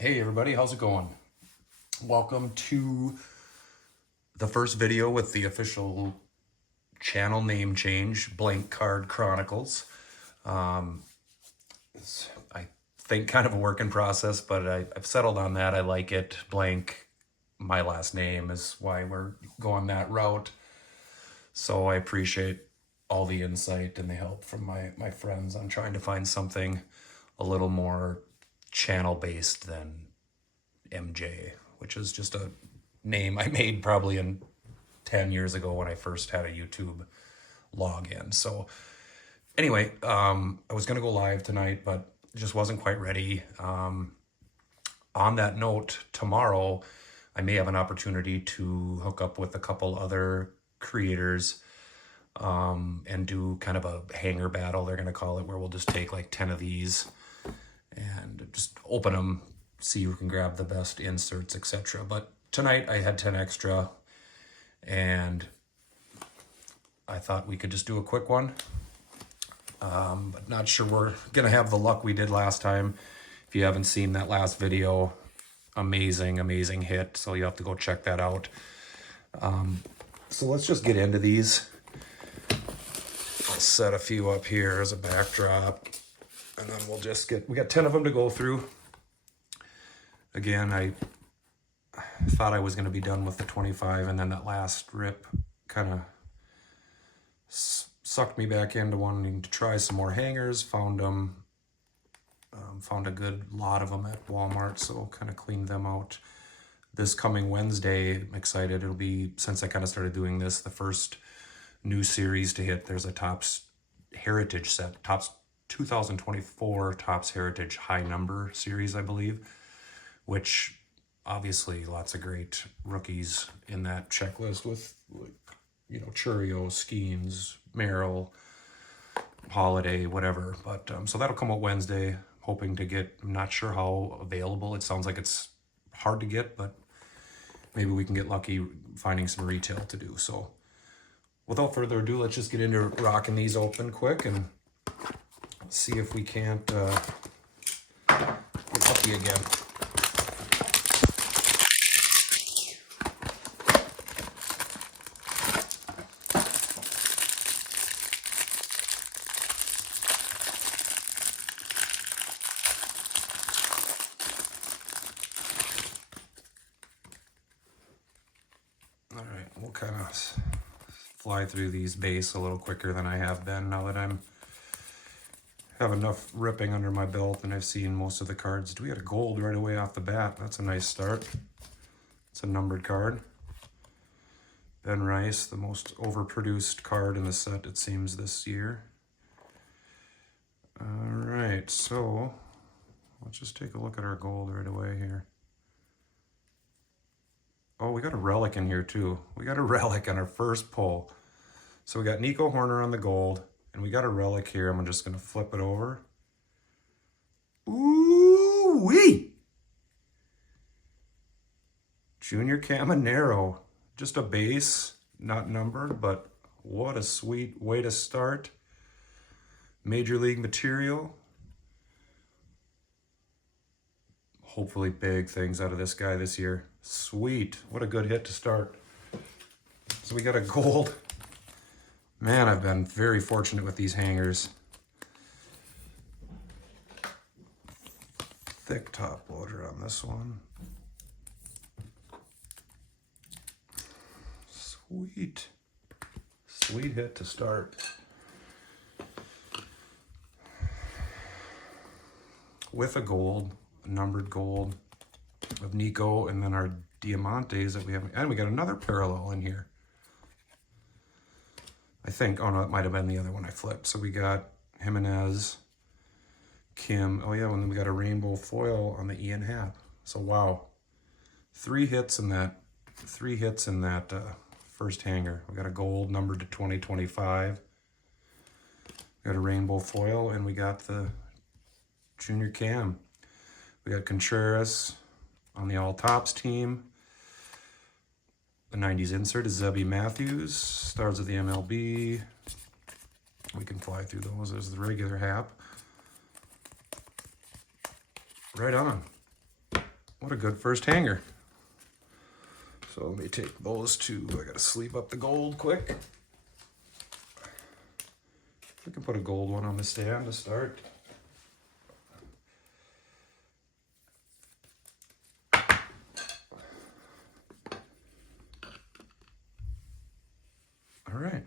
Hey everybody, how's it going? Welcome to the first video with the official channel name change, Blank Card Chronicles. It's, I think, kind of a work in process, but I've settled on that. I like it. Blank, my last name, is why we're going that route. So I appreciate all the insight and the help from my friends on trying to find something a little more channel based than MJ, which is just a name I made probably in 10 years ago when I first had a YouTube login. So anyway, I was gonna go live tonight, but just wasn't quite ready. On that note, tomorrow I may have an opportunity to hook up with a couple other creators and do kind of a hanger battle, they're gonna call it, where we'll just take like 10 of these and just open them, see who can grab the best inserts, etc. But tonight I had 10 extra and I thought we could just do a quick one. But not sure we're gonna have the luck we did last time. If you haven't seen that last video, amazing hit, so you have to go check that out. So let's just get into these. I'll set a few up here as a backdrop, and then we'll just we got 10 of them to go through. Again, I thought I was going to be done with the 25, and then that last rip kind of sucked me back into wanting to try some more hangers. Found them, found a good lot of them at Walmart, so kind of cleaned them out. This coming Wednesday, I'm excited. It'll be, since I kind of started doing this, the first new series to hit. There's a Topps Heritage set, Topps 2024 Topps Heritage High Number series, I believe, which obviously lots of great rookies in that checklist with, like, you know, Churio, Skeens, Merrill, Holiday, whatever. But so that'll come out Wednesday. Hoping to get, I'm not sure how available. It sounds like it's hard to get, but maybe we can get lucky finding some retail to do. So without further ado, let's just get into rocking these open quick and see if we can't get lucky again. All right, we'll kind of fly through these base a little quicker than I have been now that have enough ripping under my belt and I've seen most of the cards. Do we get a gold right away off the bat? That's a nice start. It's a numbered card. Ben Rice, the most overproduced card in the set, it seems, this year. All right, so let's just take a look at our gold right away here. Oh, we got a relic in here too. We got a relic on our first pull. So we got Nico Horner on the gold, and we got a relic here. I'm just gonna flip it over. Ooh-wee! Junior Caminero. Just a base, not numbered, but what a sweet way to start. Major League material. Hopefully big things out of this guy this year. Sweet, what a good hit to start. So we got a gold. Man, I've been very fortunate with these hangers. Thick top loader on this one. Sweet. Sweet hit to start. With a gold, a numbered gold of Nico, and then our Diamantes that we have, and we got another parallel in here. I think, oh no, it might have been the other one I flipped. So we got Jimenez, Kim, oh yeah, and then we got a rainbow foil on the Ian Happ. So wow, three hits in that first hanger. We got a gold numbered to 2025. We got a rainbow foil, and we got the Junior Cam. We got Contreras on the All Tops team. The 90s insert is Zebby Matthews. Stars of the MLB. We can fly through those. There's the regular Hap. Right on. What a good first hanger. So let me take those two. I gotta sleeve up the gold quick. We can put a gold one on the stand to start. All right.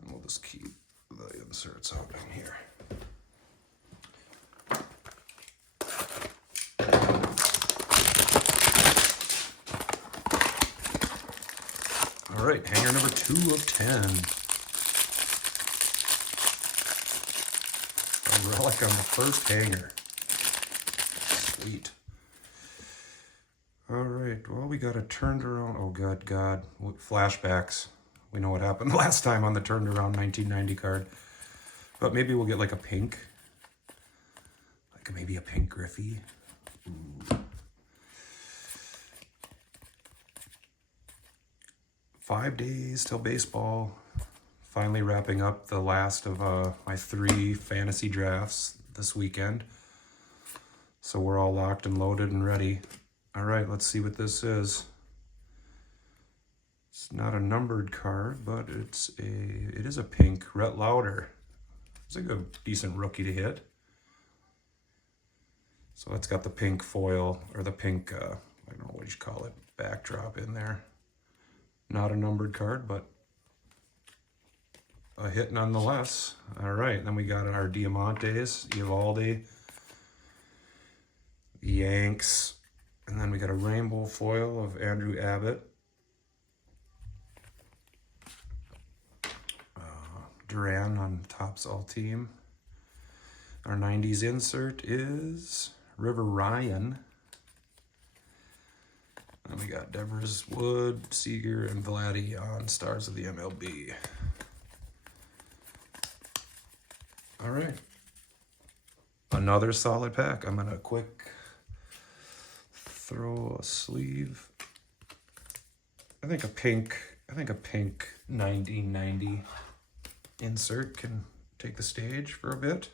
And we'll just keep the inserts out in here. All right, hanger number 2 of 10. A relic on the first hanger. Sweet. All right, well, we got a turned around. Oh, God. Flashbacks. We know what happened last time on the turned around 1990 card. But maybe we'll get like a pink. Like maybe a pink Griffey. Ooh. 5 days till baseball. Finally wrapping up the last of my 3 fantasy drafts this weekend. So we're all locked and loaded and ready. All right, let's see what this is. It's not a numbered card, but it is a pink Rhett Lauder. It's a good, decent rookie to hit. So it's got the pink foil, or the pink, I don't know what you call it, backdrop in there. Not a numbered card, but a hit nonetheless. All right, then we got our Diamantes, Eovaldi, Yanks, and then we got a rainbow foil of Andrew Abbott. Duran on Topps All Team. Our 90s insert is River Ryan. And we got Devers, Wood, Seager, and Vladdy on Stars of the MLB. All right. Another solid pack. I'm gonna quick throw a sleeve. I think a pink 1990 insert can take the stage for a bit.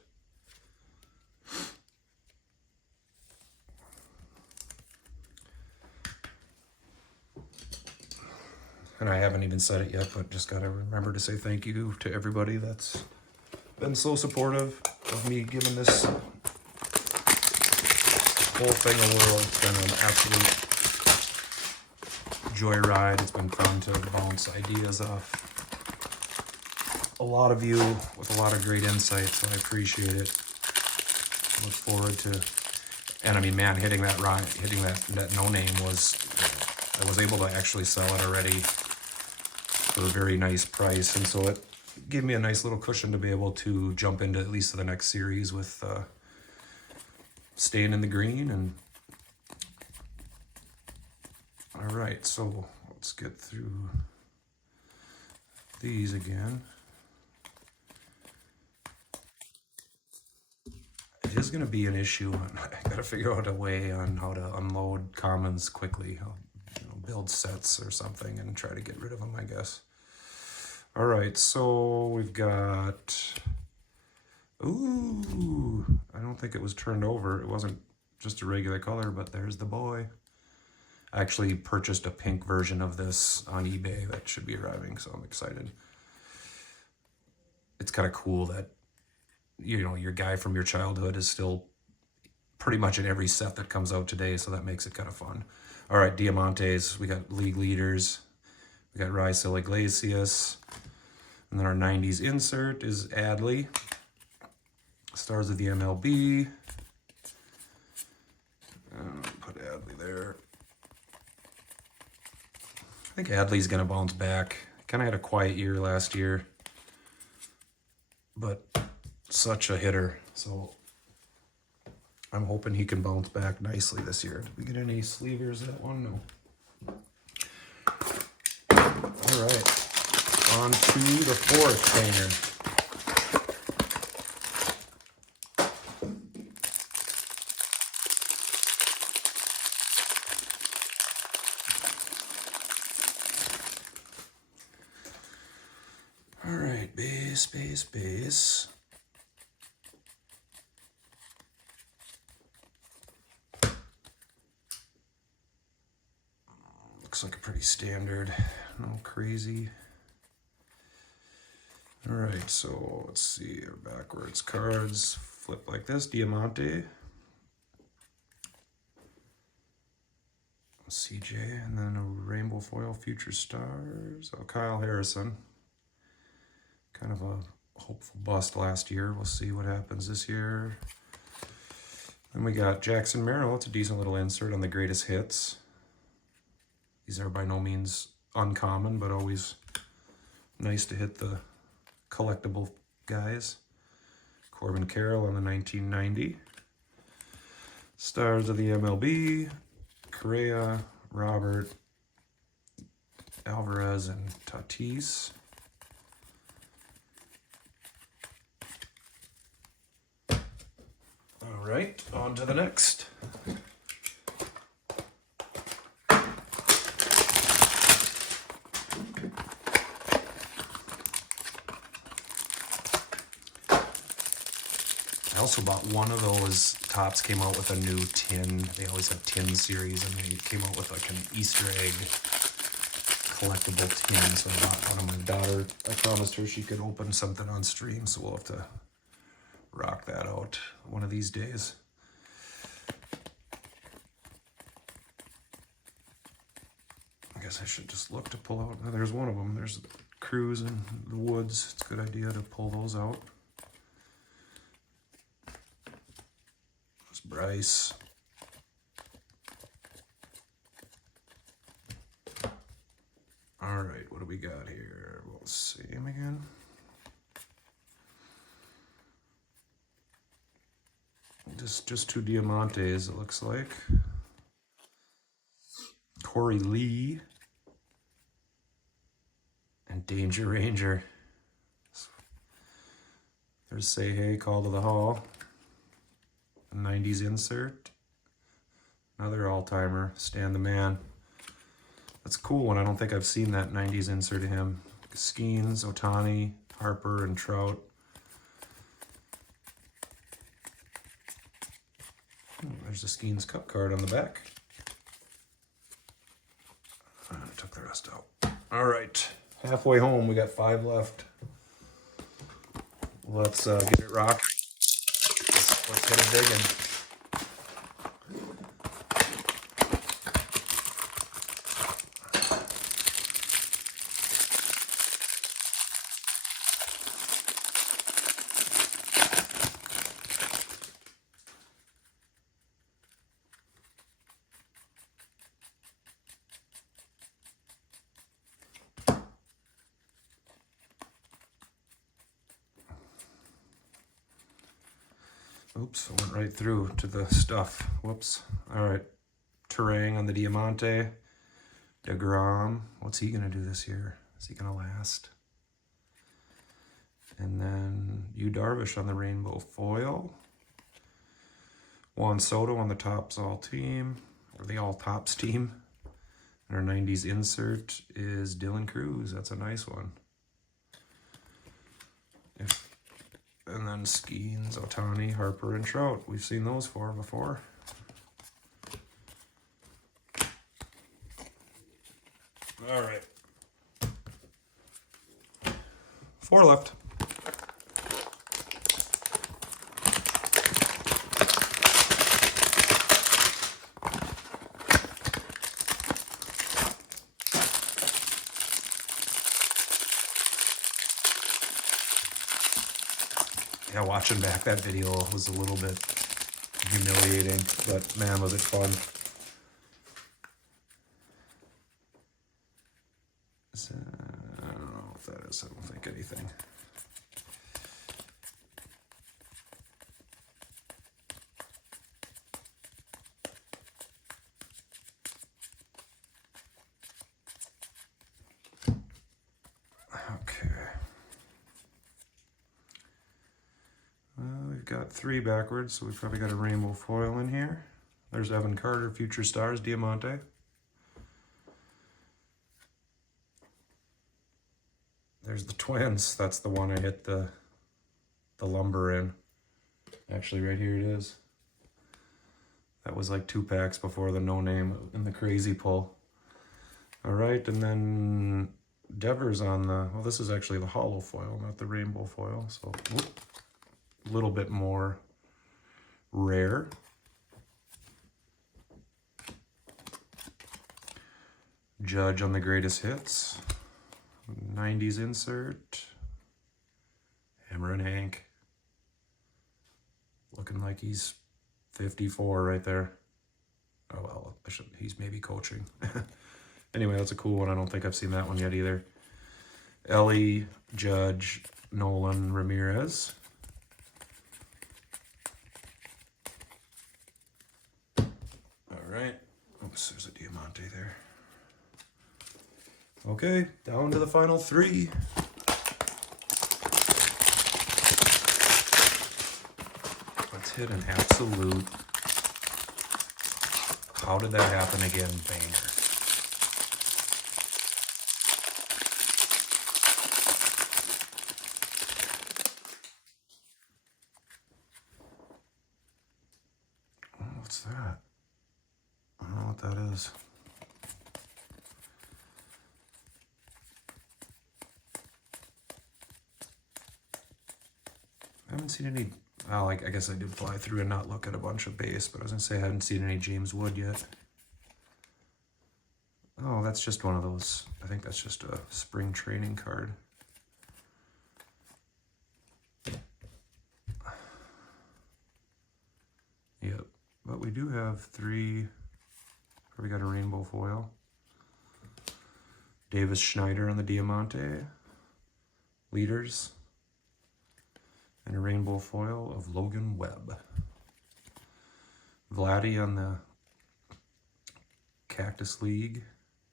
And I haven't even said it yet, but just gotta remember to say thank you to everybody that's been so supportive of me giving this whole thing a whirl. It's been an absolute joyride. It's been fun to bounce ideas off a lot of you with a lot of great insights, so I appreciate it. Look forward to, and I mean, man, hitting that no name was, I was able to actually sell it already for a very nice price, and so it gave me a nice little cushion to be able to jump into at least the next series with staying in the green. And all right, so let's get through these again. It is going to be an issue. I got to figure out a way on how to unload commons quickly. I'll, build sets or something and try to get rid of them, I guess. All right, so we've got, ooh, I don't think it was turned over. It wasn't just a regular color, but there's the boy. I actually purchased a pink version of this on eBay that should be arriving, so I'm excited. It's kind of cool that, your guy from your childhood is still pretty much in every set that comes out today, so that makes it kind of fun. All right, Diamantes, we got league leaders. We got Raisel Iglesias. And then our 90s insert is Adley. Stars of the MLB. Put Adley there. I think Adley's going to bounce back. Kind of had a quiet year last year, but such a hitter. So I'm hoping he can bounce back nicely this year. Did we get any sleevers that one? No. All right, on to the 4th hanger. All right, base. looks like a pretty standard, no crazy. All right, so let's see, backwards cards, flip like this, Diamante, CJ, and then a rainbow foil, Future Stars, oh, Kyle Harrison. Kind of a hopeful bust last year. We'll see what happens this year. Then we got Jackson Merrill. It's a decent little insert on the greatest hits. These are by no means uncommon, but always nice to hit the collectible guys. Corbin Carroll on the 1990. Stars of the MLB. Correa, Robert, Alvarez, and Tatis. All right, on to the next. I also bought one of those. Topps came out with a new tin. They always have tin series, and they came out with like an Easter egg collectible tin. So I bought one of my daughter. I promised her she could open something on stream, so we'll have to rock that out one of these days. I guess I should just look to pull out. There's one of them. There's Cruz and the Woods. It's a good idea to pull those out. There's Bryce. All right, what do we got here? We'll see him again. Just two Diamantes, it looks like. Corey Lee and Danger Ranger. There's Say Hey, Call to the Hall. A 90s insert. Another all-timer, Stan the Man. That's a cool one. I don't think I've seen that 90s insert of him. Skeens, Ohtani, Harper, and Trout. There's the Skeens Cup card on the back. I took the rest out. All right, halfway home. We got 5 left. Let's get it rocking. Let's get it digging. Oops, I went right through to the stuff. Whoops. All right. Terang on the Diamante. DeGrom. What's he going to do this year? Is he going to last? And then Yu Darvish on the Rainbow Foil. Juan Soto on the Topps All Team, or the All Topps team. And our 90s insert is Dylan Cruz. That's a nice one. And then Skeens, Ohtani, Harper, and Trout. We've seen those 4 before. All right. 4 left. Yeah, watching back that video was a little bit humiliating, but man, was it fun. I don't know if that is, I don't think anything. Okay. We've got 3 backwards, so we've probably got a rainbow foil in here. There's Evan Carter, Future Stars, Diamante. There's the Twins. That's the one I hit the lumber in. Actually, right here it is. That was like 2 packs before the no name and the crazy pull. All right, and then Devers on the, well, this is actually the hollow foil, not the rainbow foil, so a little bit more rare. Judge on the greatest hits. 90s insert. Hammer and Hank. Looking like he's 54 right there. Oh, well, he's maybe coaching. Anyway, that's a cool one. I don't think I've seen that one yet either. Ellie, Judge, Nolan, Ramirez. All right. Oops, there's a Diamante there. Okay, down to the final three. Let's hit an absolute, how did that happen again, banger. Oh, what's that? I don't know what that is. I haven't seen any, well, I guess I did fly through and not look at a bunch of base, but I was gonna say I hadn't seen any James Wood yet. Oh, that's just one of those, I think that's just a spring training card. Yep, but we do have three, we got a rainbow foil. Davis Schneider on the Diamante. Leaders. And a rainbow foil of Logan Webb. Vladdy on the Cactus League,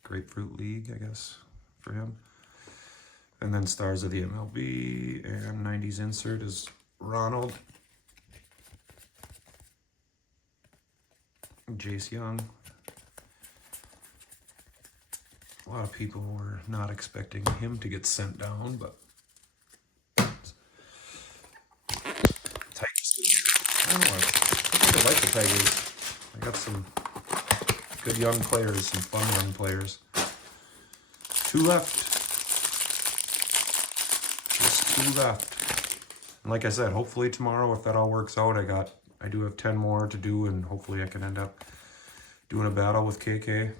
Grapefruit League, I guess, for him. And then Stars of the MLB, and 90s insert is Ronald. Jace Young. A lot of people were not expecting him to get sent down, but I think I like the Tigers. I got some good young players, some fun young players. Two left. Just two left. And like I said, hopefully tomorrow, if that all works out, I do have 10 more to do, and hopefully I can end up doing a battle with KK.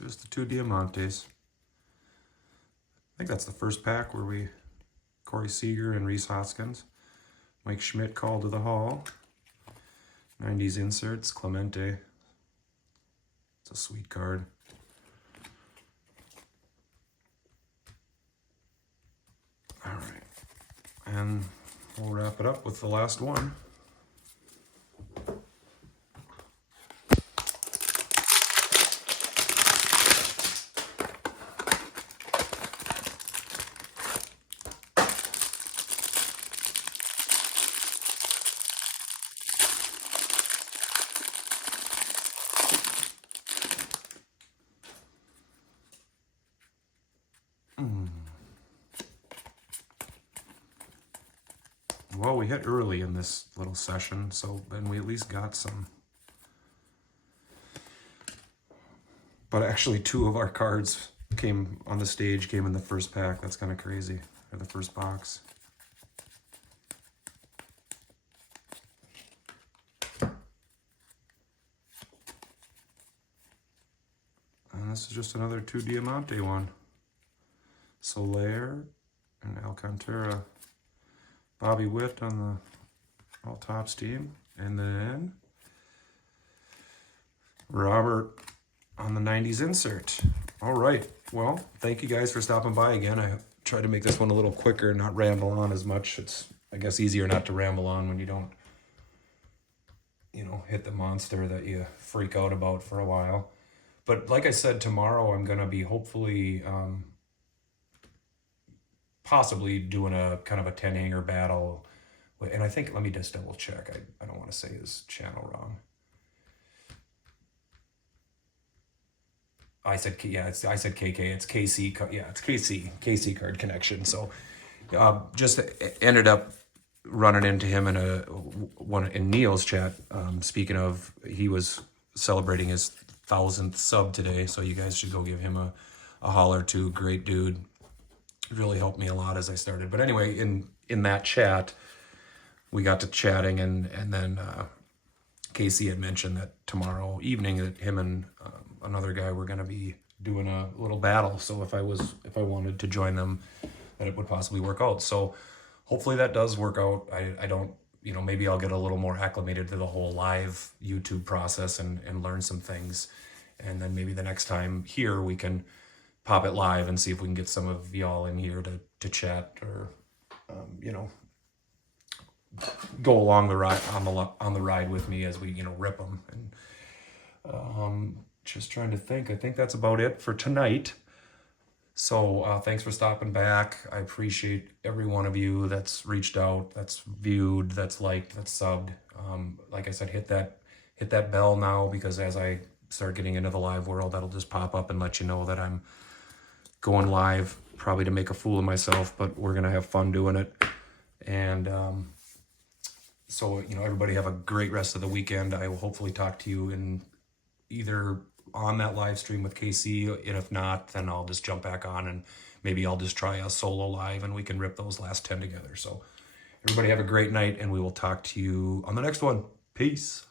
Just the two Diamantes. I think that's the first pack where Corey Seager and Rhys Hoskins. Mike Schmidt called to the hall. 90s inserts, Clemente. It's a sweet card. All right, and we'll wrap it up with the last one. Well, we hit early in this little session, so then we at least got some. But actually, two of our cards came on the stage, came in the first pack. That's kind of crazy. Or the first box. And this is just another two Diamante one. Soler and Alcantara. Bobby Witt on the All Tops team. And then Robert on the 90s insert. All right. Well, thank you guys for stopping by again. I tried to make this one a little quicker, not ramble on as much. It's, I guess, easier not to ramble on when you don't, hit the monster that you freak out about for a while. But like I said, tomorrow I'm going to be hopefully possibly doing a kind of a 10 hanger battle Wait, and I think, let me just double check. I don't want to say his channel wrong. I said, yeah, I said KK. It's KC. Yeah, it's KC Card Connection. So just ended up running into him in Neil's chat. Speaking of, he was celebrating his 1,000th sub today, so you guys should go give him a holler too. Great dude, really helped me a lot as I started. But anyway, in that chat, we got to chatting, and then Casey had mentioned that tomorrow evening that him and another guy were going to be doing a little battle. So if I wanted to join them, that it would possibly work out. So hopefully that does work out. I don't, maybe I'll get a little more acclimated to the whole live YouTube process and learn some things. And then maybe the next time here we can pop it live and see if we can get some of y'all in here to chat or, go along the ride on the ride with me as we, rip them. And just trying to think. I think that's about it for tonight. So thanks for stopping back. I appreciate every one of you that's reached out, that's viewed, that's liked, that's subbed. Like I said, hit that bell now, because as I start getting into the live world, that'll just pop up and let you know that I'm going live, probably to make a fool of myself, but we're gonna have fun doing it. And so everybody have a great rest of the weekend. I will hopefully talk to you in either on that live stream with KC, and if not, then I'll just jump back on and maybe I'll just try a solo live and we can rip those last 10 together. So everybody have a great night, and we will talk to you on the next one. Peace.